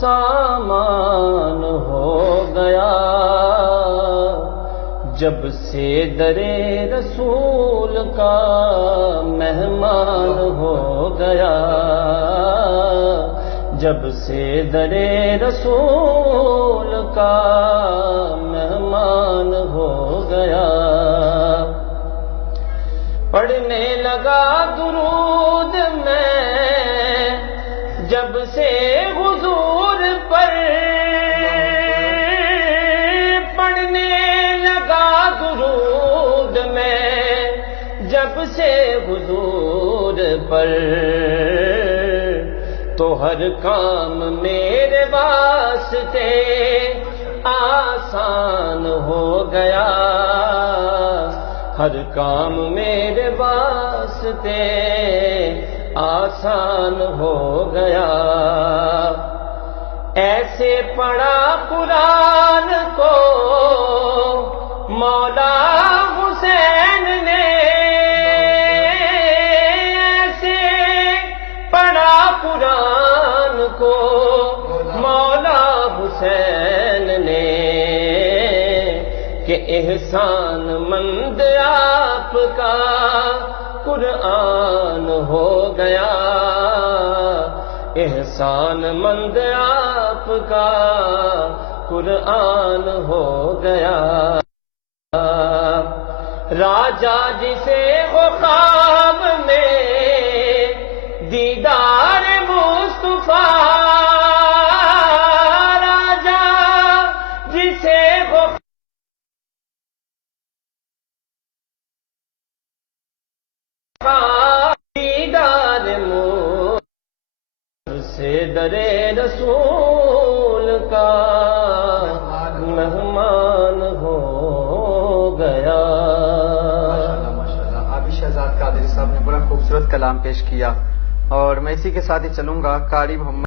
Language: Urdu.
سامان ہو گیا، جب سے درے رسول کا مہمان ہو گیا، جب سے درے رسول کا مہمان ہو گیا، پڑھنے لگا درود میں جب سے حضور پر، پڑھنے لگا درود میں جب سے حضور پر، تو ہر کام میرے واسطے آسان ہو گیا، ہر کام میرے واسطے آسان ہو گیا، ایسے پڑھا قرآن کو مولا حسین نے، ایسے پڑھا قرآن کو مولا حسین نے، کہ احسان مند آپ کا قرآن ہو گیا، احسان مند آپ کا قرآن ہو گیا، راجا جسے وہ خواب میں دیدار مصطفیٰ، راجا جسے وہ دیدار سے درے رسول کا مہمان ہو گیا۔ ماشاءاللہ آبی شہزاد قادری صاحب نے بڑا خوبصورت کلام پیش کیا، اور میں اسی کے ساتھ ہی چلوں گا۔ قاری محمد